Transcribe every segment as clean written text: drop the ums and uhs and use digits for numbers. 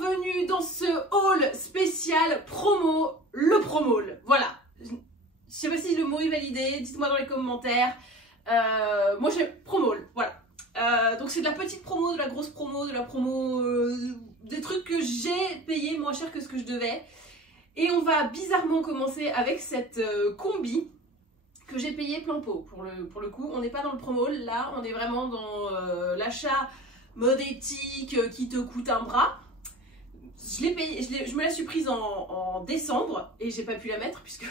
bienvenue dans ce haul spécial promo, le promo-haul. Voilà, je sais pas si le mot est validé, dites-moi dans les commentaires. Moi j'ai promo-haul, voilà. Donc c'est de la petite promo, de la grosse promo, de la promo, des trucs que j'ai payé moins cher que ce que je devais. Et on va bizarrement commencer avec cette combi que j'ai payé plein pot. Pour le coup, on n'est pas dans le promo-haul, là on est vraiment dans l'achat mode éthique qui te coûte un bras. Je l'ai payé, je me la suis prise en décembre et j'ai pas pu la mettre puisque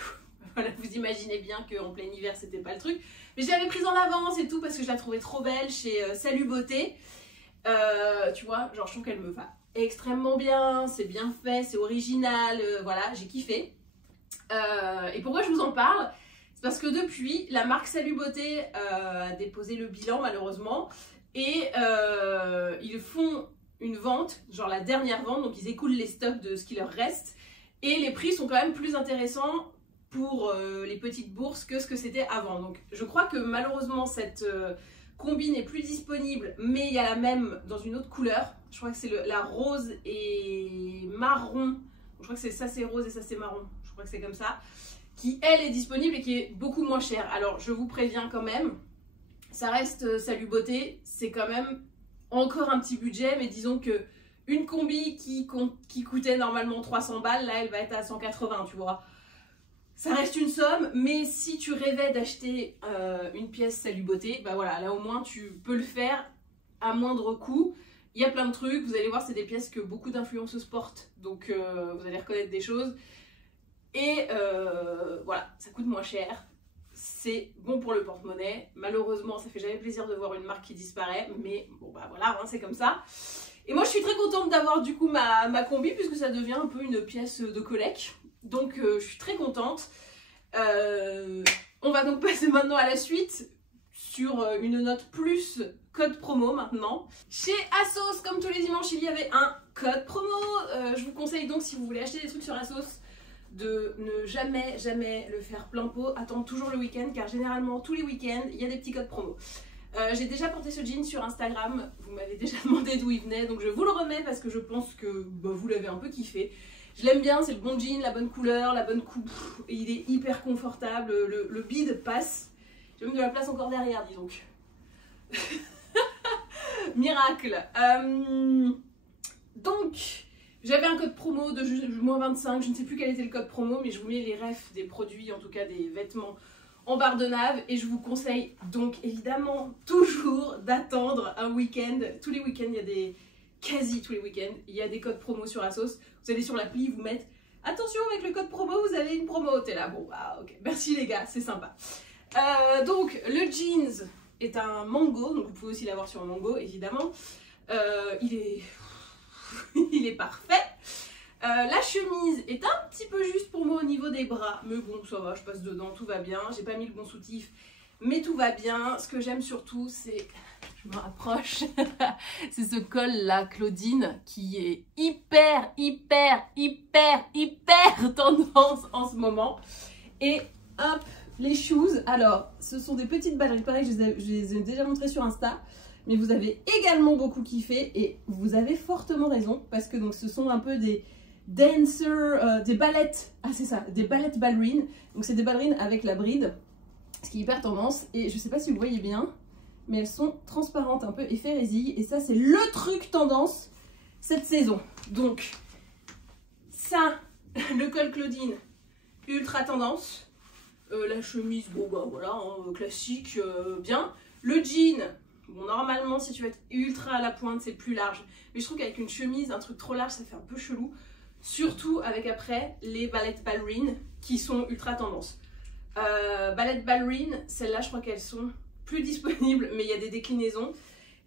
voilà, vous imaginez bien qu'en plein hiver c'était pas le truc. Mais je l'avais prise en avance et tout parce que je la trouvais trop belle chez Salut Beauté. Tu vois, genre je trouve qu'elle me va extrêmement bien, c'est bien fait, c'est original, voilà, j'ai kiffé. Et pourquoi je vous en parle? C'est parce que depuis, la marque Salut Beauté a déposé le bilan malheureusement. Et ils font une vente, genre la dernière vente, donc ils écoulent les stocks de ce qui leur reste. Et les prix sont quand même plus intéressants pour les petites bourses que ce que c'était avant. Donc je crois que malheureusement cette combi n'est plus disponible, mais il y a la même dans une autre couleur. Je crois que c'est la rose et marron. Je crois que c'est ça c'est rose et ça c'est marron. Je crois que c'est comme ça. Qui elle est disponible et qui est beaucoup moins chère. Alors je vous préviens quand même. Ça reste Salut Beauté, c'est quand même encore un petit budget, mais disons que une combi qui coûtait normalement 300 balles, là elle va être à 180, tu vois. Ça reste une somme, mais si tu rêvais d'acheter une pièce Salut Beauté, bah voilà, là au moins tu peux le faire à moindre coût. Il y a plein de trucs, vous allez voir, c'est des pièces que beaucoup d'influenceuses portent, donc vous allez reconnaître des choses. Et voilà, ça coûte moins cher. C'est bon pour le porte-monnaie. Malheureusement, ça fait jamais plaisir de voir une marque qui disparaît, mais bon bah voilà, hein, c'est comme ça. Et moi je suis très contente d'avoir du coup ma combi puisque ça devient un peu une pièce de collect. Donc je suis très contente. On va donc passer maintenant à la suite sur une note plus code promo maintenant. Chez ASOS, comme tous les dimanches, il y avait un code promo. Je vous conseille donc, si vous voulez acheter des trucs sur ASOS, de ne jamais le faire plein pot, attendre toujours le week-end car généralement tous les week-ends il y a des petits codes promo. J'ai déjà porté ce jean sur Instagram, vous m'avez déjà demandé d'où il venait donc je vous le remets parce que je pense que bah, vous l'avez un peu kiffé. Je l'aime bien, c'est le bon jean, la bonne couleur, la bonne coupe et il est hyper confortable, le bide passe. J'ai même de la place encore derrière, dis donc. Miracle. Donc j'avais un code promo de moins 25, je ne sais plus quel était le code promo, mais je vous mets les refs des produits, en tout cas des vêtements en barre de nav. Et je vous conseille donc évidemment toujours d'attendre un week-end. Tous les week-ends, il y a des... quasi tous les week-ends, il y a des codes promo sur ASOS. Vous allez sur l'appli, vous mettez attention avec le code promo, vous avez une promo. T'es là, bon bah ok, merci les gars, c'est sympa. Donc le jeans est un mango, donc vous pouvez aussi l'avoir sur un mango évidemment. Il est parfait. La chemise est un petit peu juste pour moi au niveau des bras, mais bon ça va, je passe dedans, tout va bien. J'ai pas mis le bon soutif, mais tout va bien. Ce que j'aime surtout, c'est, je me rapproche, c'est ce col là, Claudine, qui est hyper tendance en ce moment. Et hop, les shoes. Alors, ce sont des petites ballerines, pareil, je les ai déjà montrées sur Insta. Mais vous avez également beaucoup kiffé et vous avez fortement raison parce que donc ce sont un peu des dancers, des ballettes, ah c'est ça, des ballettes ballerines. Donc c'est des ballerines avec la bride, ce qui est hyper tendance et je sais pas si vous voyez bien, mais elles sont transparentes, un peu effet résille et ça c'est le truc tendance cette saison. Donc ça, le col Claudine, ultra tendance, la chemise, bon bah voilà, hein, classique, bien, le jean. Bon, normalement, si tu veux être ultra à la pointe, c'est plus large. Mais je trouve qu'avec une chemise, un truc trop large, ça fait un peu chelou. Surtout avec après les ballettes ballerines qui sont ultra tendance. Ballettes ballerines, celles-là, je crois qu'elles sont plus disponibles, mais il y a des déclinaisons.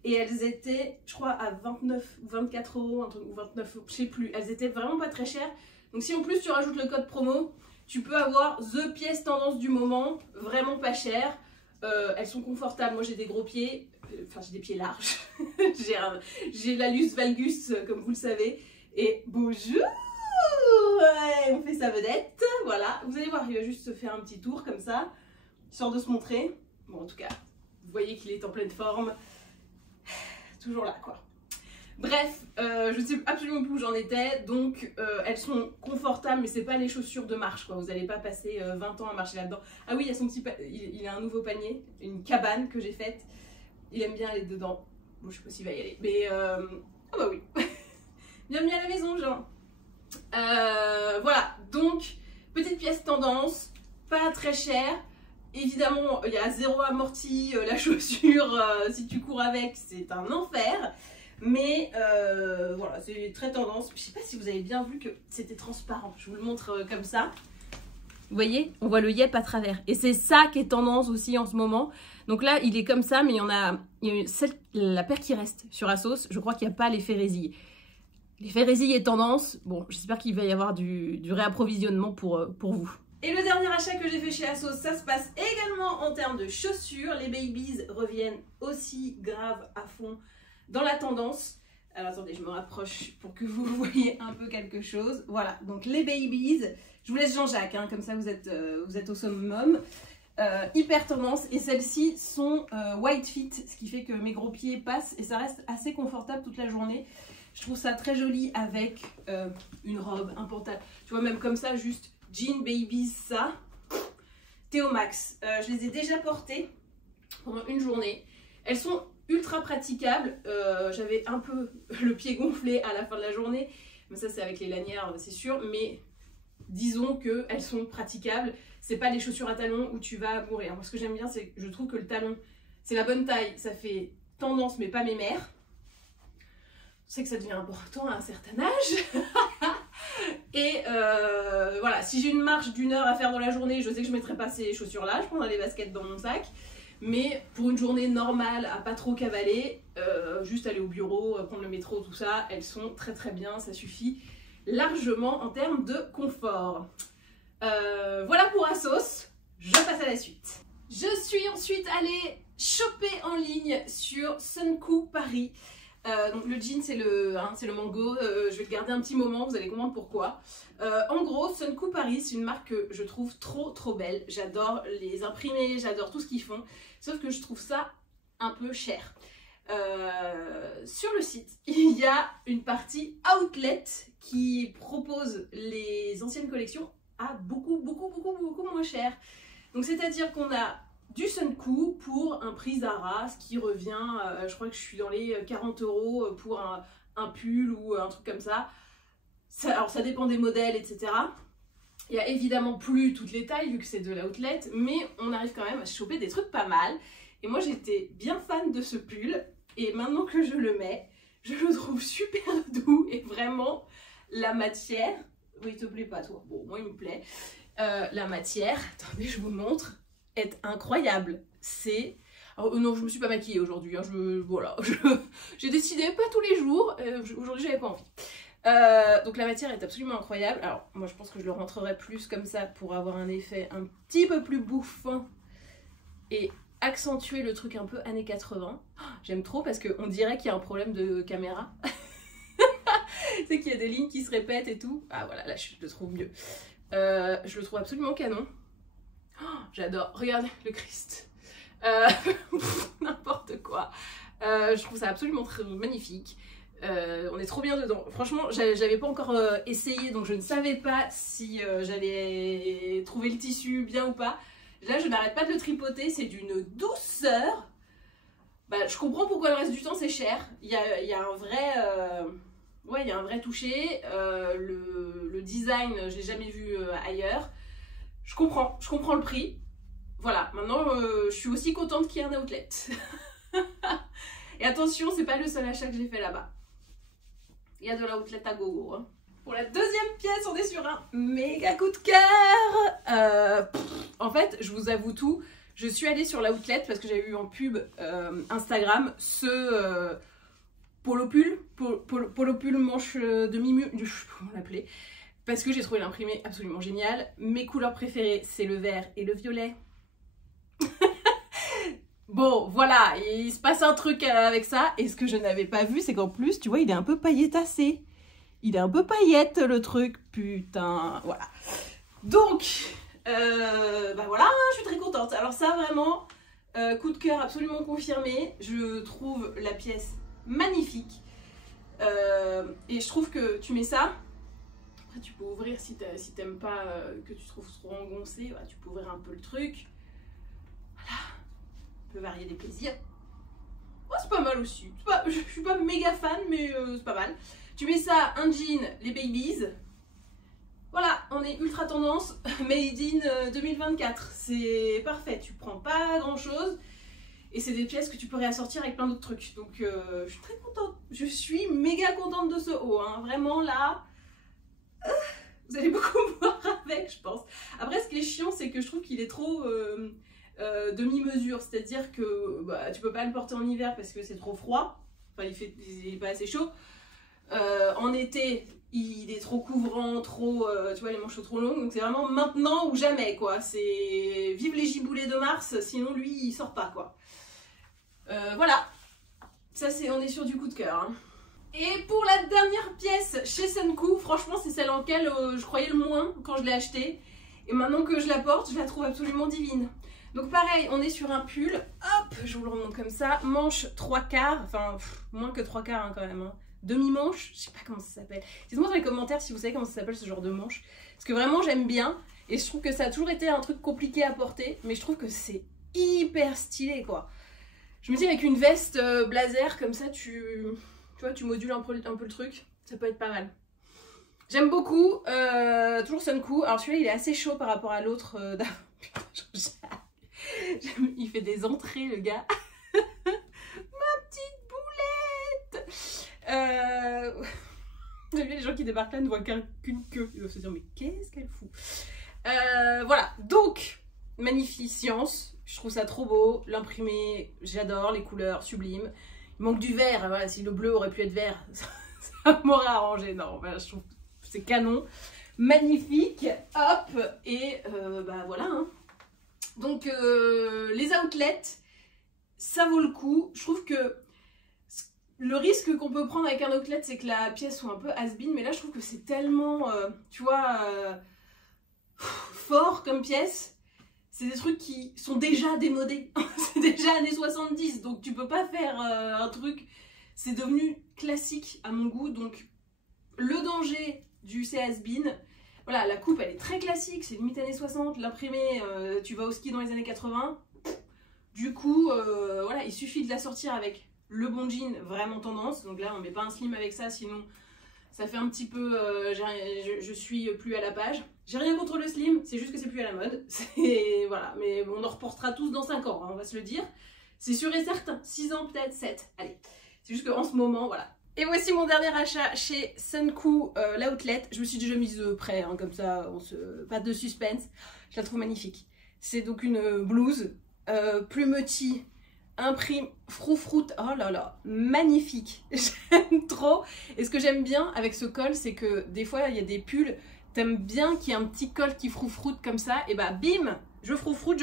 Et elles étaient, je crois, à 29 ou 24 euros, un truc, ou 29, je sais plus. Elles étaient vraiment pas très chères. Donc si en plus tu rajoutes le code promo, tu peux avoir the pièce tendance du moment, vraiment pas chère. Elles sont confortables, moi j'ai des gros pieds, enfin j'ai des pieds larges, j'ai l'allus valgus comme vous le savez, et bonjour, ouais, on fait sa vedette, voilà, vous allez voir, il va juste se faire un petit tour comme ça, histoire de se montrer, bon en tout cas, vous voyez qu'il est en pleine forme, toujours là quoi. Bref, je ne sais absolument plus où j'en étais, donc elles sont confortables, mais c'est pas les chaussures de marche, quoi. Vous n'allez pas passer 20 ans à marcher là-dedans. Ah oui, il y a son petit il a un nouveau panier, une cabane que j'ai faite. Il aime bien aller dedans. Bon, je sais pas s'il va y aller, mais ah bah oui. Bienvenue à la maison, Jean. Voilà, donc petite pièce tendance, pas très chère. Évidemment, il y a 0 amorti, la chaussure, si tu cours avec, c'est un enfer. Mais voilà, c'est très tendance. Je sais pas si vous avez bien vu que c'était transparent. Je vous le montre comme ça. Vous voyez, on voit le yep à travers. Et c'est ça qui est tendance aussi en ce moment. Donc là, il est comme ça, mais il y a la paire qui reste sur Asos. Je crois qu'il n'y a pas l'effet résille. L'effet résille est tendance. Bon, j'espère qu'il va y avoir du réapprovisionnement pour vous. Et le dernier achat que j'ai fait chez Asos, ça se passe également en termes de chaussures. Les babies reviennent aussi grave à fond dans la tendance. Alors attendez, je me rapproche pour que vous voyez un peu quelque chose. Voilà, donc les babies, je vous laisse Jean-Jacques, hein, comme ça vous êtes au summum. Hyper tendance, et celles-ci sont wide fit, ce qui fait que mes gros pieds passent et ça reste assez confortable toute la journée. Je trouve ça très joli avec une robe, un pantalon. Tu vois, même comme ça, juste jean, babies, ça. Théo Max, je les ai déjà portées pendant une journée. Elles sont ultra praticables. J'avais un peu le pied gonflé à la fin de la journée, mais ça c'est avec les lanières, c'est sûr. Mais disons qu'elles sont praticables. C'est pas les chaussures à talons où tu vas mourir. Moi, ce que j'aime bien, c'est que je trouve que le talon, c'est la bonne taille. Ça fait tendance, mais pas mémère. Je sais que ça devient important à un certain âge. Et voilà, si j'ai une marche d'1 heure à faire dans la journée, je sais que je ne mettrai pas ces chaussures-là. Je prendrai les baskets dans mon sac. Mais pour une journée normale, à pas trop cavaler, juste aller au bureau, prendre le métro, tout ça, elles sont très très bien. Ça suffit largement en termes de confort. Voilà pour Asos. Je passe à la suite. Je suis ensuite allée choper en ligne sur Sunku Paris. Donc le jean c'est le mango, je vais le garder un petit moment, vous allez comprendre pourquoi. En gros, Sunku Paris, c'est une marque que je trouve trop belle. J'adore les imprimés, j'adore tout ce qu'ils font, sauf que je trouve ça un peu cher. Sur le site, il y a une partie outlet qui propose les anciennes collections à beaucoup moins cher. Donc c'est à dire qu'on a du Sunku pour un prix Zara, ce qui revient, je crois que je suis dans les 40 € pour un pull ou un truc comme ça. Alors ça dépend des modèles, etc. Il y a évidemment plus toutes les tailles vu que c'est de l'outlet, mais on arrive quand même à choper des trucs pas mal. Et moi j'étais bien fan de ce pull, et maintenant que je le mets, je le trouve super doux et vraiment la matière... Oui, il te plaît pas toi? Bon, moi il me plaît. La matière, attendez, je vous montre, est incroyable. C'est... non, je me suis pas maquillée aujourd'hui, hein. Voilà, j'ai décidé, pas tous les jours, aujourd'hui j'avais pas envie. Donc la matière est absolument incroyable. Alors moi je pense que je le rentrerai plus comme ça pour avoir un effet un petit peu plus bouffant et accentuer le truc un peu années 80. Oh, j'aime trop parce qu'on dirait qu'il y a un problème de caméra. C'est qu'il y a des lignes qui se répètent et tout. Ah voilà, là je le trouve mieux. Je le trouve absolument canon. Oh, j'adore. Regardez le Christ. N'importe quoi. Je trouve ça absolument magnifique. On est trop bien dedans. Franchement, j'avais pas encore essayé, donc je ne savais pas si j'allais trouver le tissu bien ou pas. Là, je n'arrête pas de le tripoter. C'est d'une douceur. Bah, je comprends pourquoi le reste du temps c'est cher. Il y a un vrai... ouais, il y a un vrai toucher. Le design, je l'ai jamais vu ailleurs. Je comprends le prix. Voilà, maintenant je suis aussi contente qu'il y ait un outlet. Et attention, c'est pas le seul achat que j'ai fait là-bas. Il y a de l'outlet à gogo. Hein. Pour la deuxième pièce, on est sur un méga coup de cœur. En fait, je vous avoue tout, je suis allée sur l'outlet parce que j'avais eu en pub Instagram ce polo pull manche demi-mur, je sais pas comment l'appeler, parce que j'ai trouvé l'imprimé absolument génial. Mes couleurs préférées, c'est le vert et le violet. Bon, voilà, il se passe un truc avec ça. Et ce que je n'avais pas vu, c'est qu'en plus, tu vois, il est un peu pailletassé. Il est un peu paillette, le truc. Putain, voilà. Donc, bah voilà, je suis très contente. Alors ça, vraiment, coup de cœur absolument confirmé. Je trouve la pièce magnifique. Et je trouve que tu mets ça. Après, tu peux ouvrir si t'aimes pas que tu te trouves trop engoncé. Voilà, tu peux ouvrir un peu le truc. Voilà. On peut varier des plaisirs. Oh, c'est pas mal aussi. Je suis pas méga fan, mais c'est pas mal. Tu mets ça, un jean, les babies. Voilà, on est ultra tendance. Made in 2024. C'est parfait. Tu prends pas grand chose. Et c'est des pièces que tu peux réassortir avec plein d'autres trucs. Donc je suis très contente. Je suis méga contente de ce haut. Hein. Vraiment là. Vous allez beaucoup me voir avec, je pense. Après, ce qui est chiant, c'est que je trouve qu'il est trop demi-mesure. C'est-à-dire que bah, tu peux pas le porter en hiver parce que c'est trop froid. Enfin, il est pas assez chaud. En été, il est trop couvrant, trop, tu vois, les manches sont trop longues. Donc c'est vraiment maintenant ou jamais, quoi. C'est vive les giboulées de mars, sinon lui, il sort pas, quoi. Voilà. Ça, on est sur du coup de cœur. Hein. Et pour la dernière pièce chez Sunku, franchement c'est celle en laquelle je croyais le moins quand je l'ai achetée. Et maintenant que je la porte, je la trouve absolument divine. Donc pareil, on est sur un pull, hop, je vous le remonte comme ça, manche 3/4, enfin moins que 3/4 hein, quand même. Hein. Demi-manche, je sais pas comment ça s'appelle. Dites-moi dans les commentaires si vous savez comment ça s'appelle ce genre de manche. Parce que vraiment j'aime bien et je trouve que ça a toujours été un truc compliqué à porter. Mais je trouve que c'est hyper stylé quoi. Je me dis avec une veste blazer comme ça tu vois, tu modules un peu le truc, ça peut être pas mal. J'aime beaucoup, toujours Sunku. Alors celui-là, il est assez chaud par rapport à l'autre. Il fait des entrées, le gars. Ma petite boulette. J'aime bien les gens qui débarquent là ne voient qu'une queue. Ils doivent se dire, mais qu'est-ce qu'elle fout. Voilà, donc, magnificence. Je trouve ça trop beau. L'imprimé, j'adore. Les couleurs, sublimes. Il manque du vert, voilà, si le bleu aurait pu être vert, ça m'aurait arrangé. Non, voilà, je trouve que c'est canon. Magnifique, hop, et bah voilà. Hein. Donc les outlets, ça vaut le coup. Je trouve que le risque qu'on peut prendre avec un outlet, c'est que la pièce soit un peu has-been, mais là je trouve que c'est tellement, tu vois, fort comme pièce. C'est des trucs qui sont déjà démodés. C'est déjà années 70, donc tu peux pas faire un truc. C'est devenu classique à mon goût, donc le danger du c'est has-been. Voilà, la coupe elle est très classique, c'est limite années 60. L'imprimé, tu vas au ski dans les années 80. Du coup, voilà, il suffit de la sortir avec le bon jean vraiment tendance. Donc là, on met pas un slim avec ça, sinon ça fait un petit peu, je suis plus à la page. J'ai rien contre le slim, c'est juste que c'est plus à la mode. Voilà, mais on en reportera tous dans 5 ans, hein, on va se le dire. C'est sûr et certain, 6 ans peut-être, 7. Allez, c'est juste qu'en ce moment, voilà. Et voici mon dernier achat chez Sunku, l'outlet. Je me suis déjà mise prêt, hein, comme ça, pas de suspense. Je la trouve magnifique. C'est donc une blouse, plumetis, imprime, froufroute, oh là là, magnifique. J'aime trop. Et ce que j'aime bien avec ce col, c'est que des fois, il y a des pulls, t'aimes bien qu'il y ait un petit col qui froufroute comme ça, et bah bim, je froufroute.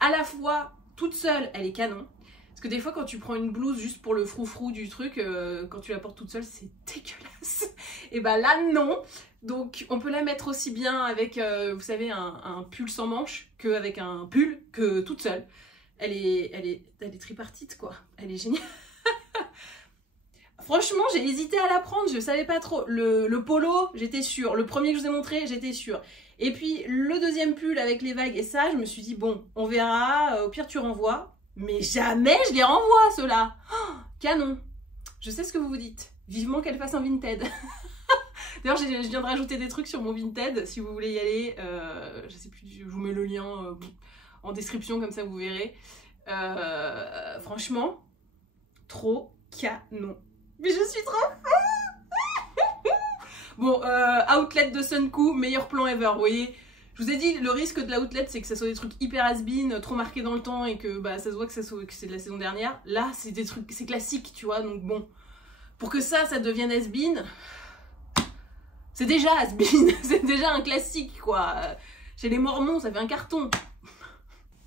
À la fois, toute seule, elle est canon. Parce que des fois, quand tu prends une blouse juste pour le froufrou du truc, quand tu la portes toute seule, c'est dégueulasse. Et bah là, non. Donc, on peut la mettre aussi bien avec, vous savez, un pull sans manches qu'avec un pull que toute seule. Elle est tripartite, quoi. Elle est géniale. Franchement, j'ai hésité à la prendre, je savais pas trop. Le polo, j'étais sûre. Le premier que je vous ai montré, j'étais sûre. Et puis, le deuxième pull avec les vagues et ça, je me suis dit, bon, on verra. Au pire, tu renvoies. Mais jamais je les renvoie, ceux-là. Oh, canon. Je sais ce que vous vous dites. Vivement qu'elle fasse un Vinted. D'ailleurs, je viens de rajouter des trucs sur mon Vinted. Si vous voulez y aller, je sais plus, je vous mets le lien en description, comme ça vous verrez. Franchement, trop canon. Mais je suis trop fan. Bon, outlet de Sunku, meilleur plan ever, vous voyez. Je vous ai dit, le risque de l'outlet, c'est que ça soit des trucs hyper has-been, trop marqués dans le temps et que bah, ça se voit que c'est de la saison dernière. Là, c'est des trucs, c'est classique, tu vois, donc bon. Pour que ça devienne has-been, c'est déjà has-been, c'est déjà un classique, quoi. Chez les Mormons, ça fait un carton.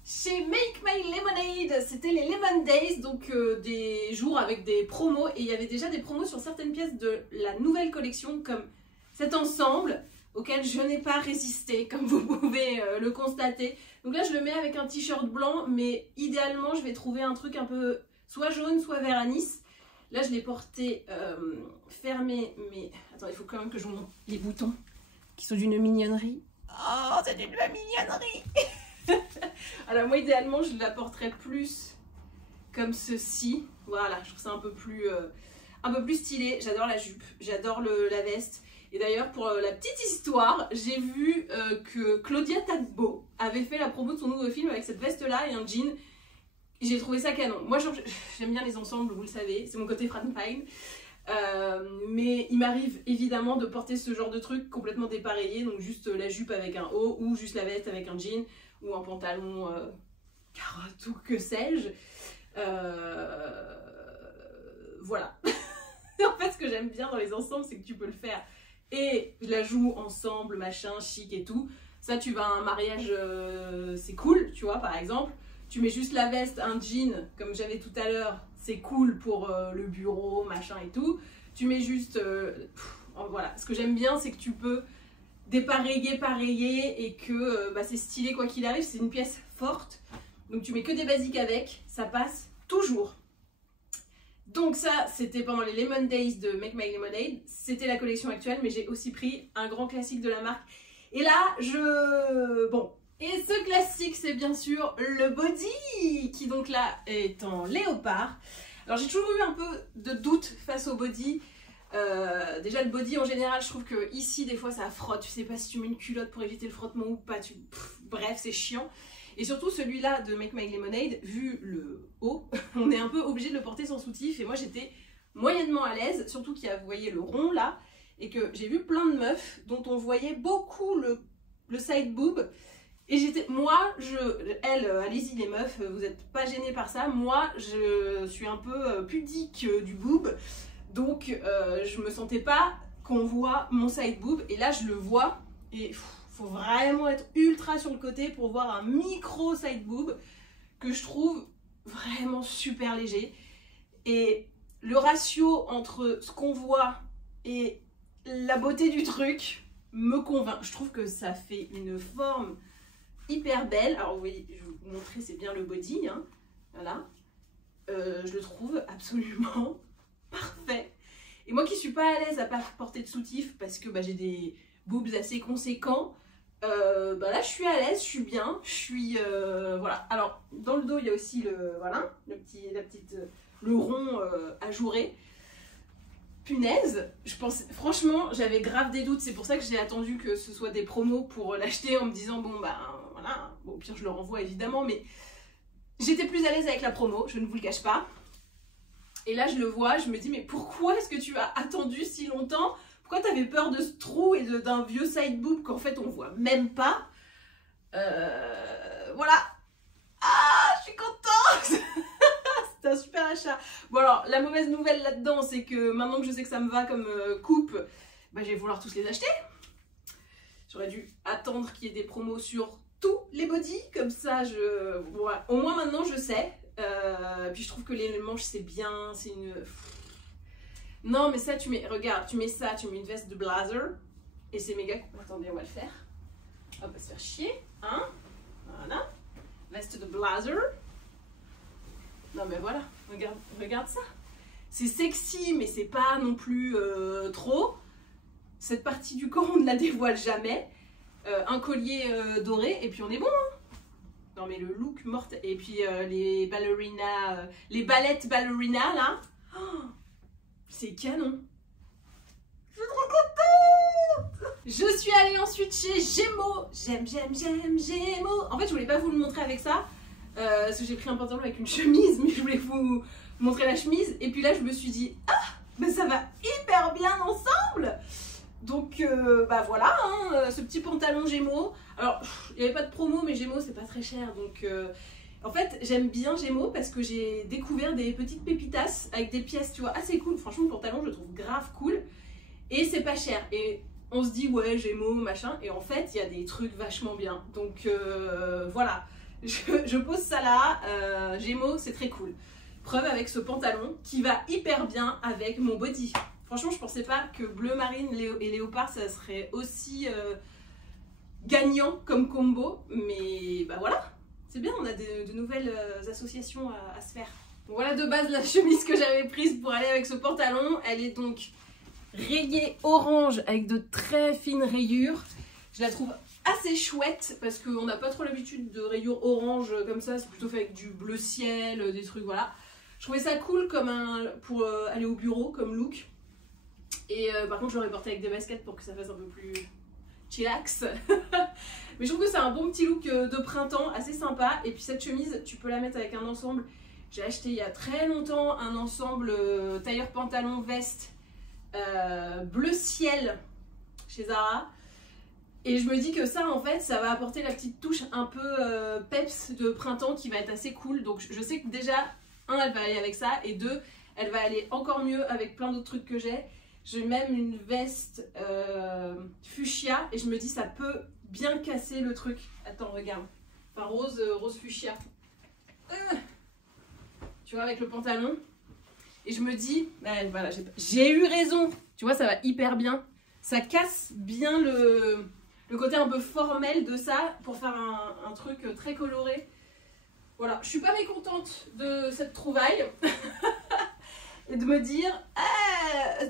Chez Make My Lemonade, c'était les Lemon Days, donc des jours avec des promos. Et il y avait déjà des promos sur certaines pièces de la nouvelle collection, comme cet ensemble, auquel je n'ai pas résisté, comme vous pouvez le constater. Donc là, je le mets avec un t-shirt blanc, mais idéalement, je vais trouver un truc un peu soit jaune, soit vert anis. Là, je l'ai porté fermé, mais... Attends, il faut quand même que je vous montre les boutons qui sont d'une mignonnerie. Oh, c'est d'une mignonnerie. Alors moi, idéalement, je la porterais plus comme ceci. Voilà, je trouve ça un peu plus stylé. J'adore la jupe, j'adore la veste. Et d'ailleurs, pour la petite histoire, j'ai vu que Claudia Tagbo avait fait la promo de son nouveau film avec cette veste-là et un jean. J'ai trouvé ça canon. Moi, j'aime bien les ensembles, vous le savez, c'est mon côté Frankenstein. Mais il m'arrive évidemment de porter ce genre de truc complètement dépareillé, donc juste la jupe avec un haut, ou juste la veste avec un jean, ou un pantalon tout que sais-je. Voilà. En fait, ce que j'aime bien dans les ensembles, c'est que tu peux le faire et la joue ensemble, machin, chic et tout. Ça, tu vas à un mariage, c'est cool, tu vois, par exemple. Tu mets juste la veste, un jean, comme j'avais tout à l'heure, c'est cool pour le bureau, machin et tout. Tu mets juste... voilà, ce que j'aime bien, c'est que tu peux dépareiller, pareiller et que c'est stylé quoi qu'il arrive. C'est une pièce forte, donc tu mets que des basiques avec, ça passe toujours. Donc ça, c'était pendant les Lemon Days de Make My Lemonade. C'était la collection actuelle, mais j'ai aussi pris un grand classique de la marque. Et là, bon... Et ce classique, c'est bien sûr le body, qui donc là est en léopard. Alors j'ai toujours eu un peu de doute face au body. Déjà le body en général, je trouve que ici des fois ça frotte. Tu sais pas si tu mets une culotte pour éviter le frottement ou pas. Bref, c'est chiant. Et surtout celui-là de Make My Lemonade, vu le haut, on est un peu obligé de le porter sans soutif. Et moi j'étais moyennement à l'aise, surtout qu'il y a, vous voyez, le rond là. Et que j'ai vu plein de meufs dont on voyait beaucoup le side boob. Et j'étais, allez-y les meufs, vous n'êtes pas gênés par ça. Moi, je suis un peu pudique du boob. Donc, je me sentais pas qu'on voit mon side boob. Et là, je le vois. Et faut vraiment être ultra sur le côté pour voir un micro side boob que je trouve vraiment super léger. Et le ratio entre ce qu'on voit et la beauté du truc me convainc. Je trouve que ça fait une forme hyper belle. Alors vous voyez, je vais vous montrer, c'est bien le body, hein. Voilà. Je le trouve absolument parfait. Et moi qui suis pas à l'aise à pas porter de soutif parce que j'ai des boobs assez conséquents, là je suis à l'aise, je suis bien, je suis voilà. Alors dans le dos il y a aussi le rond ajouré. Punaise, je pense, franchement j'avais grave des doutes, c'est pour ça que j'ai attendu que ce soit des promos pour l'acheter en me disant bon voilà, bon, au pire je le renvoie évidemment, mais j'étais plus à l'aise avec la promo, je ne vous le cache pas. Et là je le vois, je me dis mais pourquoi est-ce que tu as attendu si longtemps? Pourquoi t'avais peur de ce trou et d'un vieux side boob qu'en fait on voit même pas? Voilà. Ah, je suis contente. C'est un super achat. Bon alors, la mauvaise nouvelle là-dedans, c'est que maintenant que je sais que ça me va comme coupe, je vais vouloir tous les acheter. J'aurais dû attendre qu'il y ait des promos sur tous les bodys, comme ça voilà. Au moins maintenant je sais. Puis je trouve que les manches c'est bien, c'est une... Non mais ça regarde, tu mets ça, tu mets une veste de blazer, et c'est méga... Attendez, on va le faire. On va se faire chier, hein. Voilà. Veste de blazer. Non mais voilà, regarde ça. C'est sexy, mais c'est pas non plus trop. Cette partie du corps, on ne la dévoile jamais. Un collier doré, et puis on est bon. Hein. Non mais le look mortel. Et puis les ballerinas, les ballettes ballerinas là. Oh, c'est canon. Je suis trop contente. Je suis allée ensuite chez Gémeaux. J'aime Gémeaux. En fait, je voulais pas vous le montrer avec ça. Parce que j'ai pris un pantalon avec une chemise, mais je voulais vous montrer la chemise. Et puis là, je me suis dit, ça va hyper bien ensemble. Donc, voilà, hein, ce petit pantalon Gémeaux. Alors, il n'y avait pas de promo, mais Gémeaux, c'est pas très cher. Donc, en fait, j'aime bien Gémeaux parce que j'ai découvert des petites pépitas avec des pièces, tu vois, assez cool. Franchement, le pantalon, je le trouve grave cool. Et c'est pas cher. Et on se dit, ouais, Gémeaux, machin. Et en fait, il y a des trucs vachement bien. Donc, voilà. Je pose ça là, Gémeaux, c'est très cool. Preuve avec ce pantalon qui va hyper bien avec mon body. Franchement, je pensais pas que bleu marine et léopard, ça serait aussi gagnant comme combo. Mais voilà, c'est bien, on a de nouvelles associations à se faire. Voilà de base la chemise que j'avais prise pour aller avec ce pantalon. Elle est donc rayée orange avec de très fines rayures. Je la trouve assez chouette parce qu'on n'a pas trop l'habitude de rayures orange comme ça. C'est plutôt fait avec du bleu ciel, des trucs, voilà. Je trouvais ça cool comme pour aller au bureau comme look. Et par contre, je l'aurais porté avec des baskets pour que ça fasse un peu plus chillax. Mais je trouve que c'est un bon petit look de printemps, assez sympa. Et puis cette chemise, tu peux la mettre avec un ensemble. J'ai acheté il y a très longtemps un ensemble tailleur pantalon veste bleu ciel chez Zara. Et je me dis que ça, en fait, ça va apporter la petite touche un peu peps de printemps qui va être assez cool. Donc je sais que déjà, un, elle va aller avec ça. Et deux, elle va aller encore mieux avec plein d'autres trucs que j'ai. J'ai même une veste fuchsia. Et je me dis, ça peut bien casser le truc. Attends, regarde. Enfin, rose fuchsia. Tu vois, avec le pantalon. Et je me dis, voilà, j'ai eu raison. Tu vois, ça va hyper bien. Ça casse bien le côté un peu formel de ça pour faire un truc très coloré. Voilà, je suis pas mécontente de cette trouvaille. Et de me dire,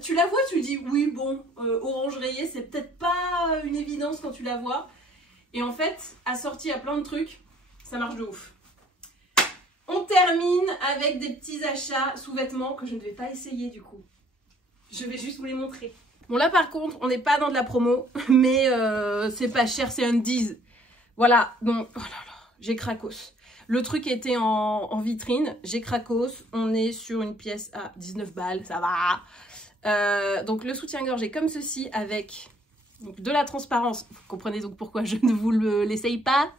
tu la vois, tu dis, oui, bon, orange rayé, c'est peut-être pas une évidence quand tu la vois. Et en fait, assortie à plein de trucs, ça marche de ouf. On termine avec des petits achats sous-vêtements que je ne vais pas essayer du coup. Je vais juste vous les montrer. Bon là par contre, on n'est pas dans de la promo, mais c'est pas cher, c'est Undies. Voilà, donc, oh là là, j'ai cracos. Le truc était en vitrine, j'ai cracos. On est sur une pièce à 19 balles, ça va. Donc le soutien-gorge est comme ceci avec donc, de la transparence. Vous comprenez donc pourquoi je ne vous l'essaye pas.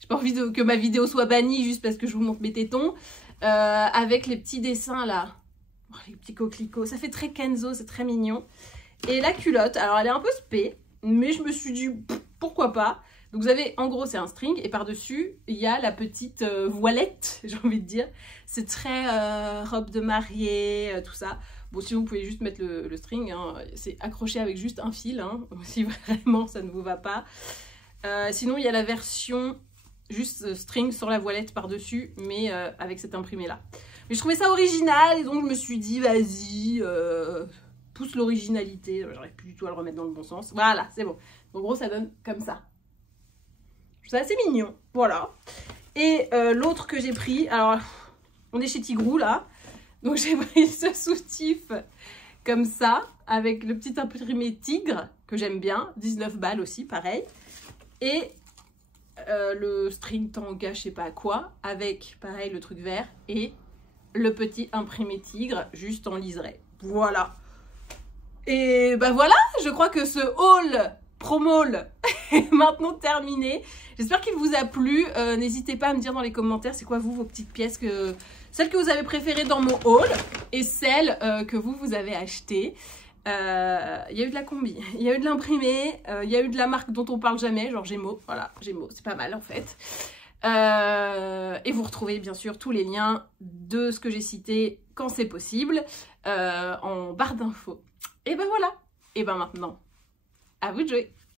J'ai pas envie que ma vidéo soit bannie juste parce que je vous montre mes tétons. Avec les petits dessins là. Oh, les petits coquelicots. Ça fait très Kenzo, c'est très mignon. Et la culotte, alors elle est un peu spé, mais je me suis dit pourquoi pas. Donc vous avez, en gros c'est un string et par-dessus il y a la petite voilette, j'ai envie de dire. C'est très robe de mariée, tout ça. Bon sinon vous pouvez juste mettre le string, hein. C'est accroché avec juste un fil, hein, si vraiment ça ne vous va pas. Sinon il y a la version juste string sur la voilette par-dessus, mais avec cet imprimé là. Mais je trouvais ça original et donc je me suis dit vas-y, pousse l'originalité. J'arrive plus du tout à le remettre dans le bon sens. Voilà, c'est bon. En gros ça donne comme ça. C'est assez mignon, voilà. Et l'autre que j'ai pris, alors on est chez Tigrou là, donc j'ai pris ce soutif comme ça, avec le petit imprimé tigre, que j'aime bien, 19 balles aussi, pareil. Et le string tanga, je sais pas quoi, avec pareil le truc vert, et le petit imprimé tigre, juste en liseré. Voilà. Et bah voilà, je crois que ce haul promo-haul est maintenant terminé. J'espère qu'il vous a plu. N'hésitez pas à me dire dans les commentaires c'est quoi vous vos petites pièces, celles que vous avez préférées dans mon haul et celles que vous avez achetées. Il y a eu de la combi, il y a eu de l'imprimé, il y a eu de la marque dont on parle jamais, genre Gémeaux. Voilà, Gémeaux, c'est pas mal en fait. Et vous retrouvez bien sûr tous les liens de ce que j'ai cité quand c'est possible en barre d'infos. Et ben voilà, et ben maintenant, à vous de jouer.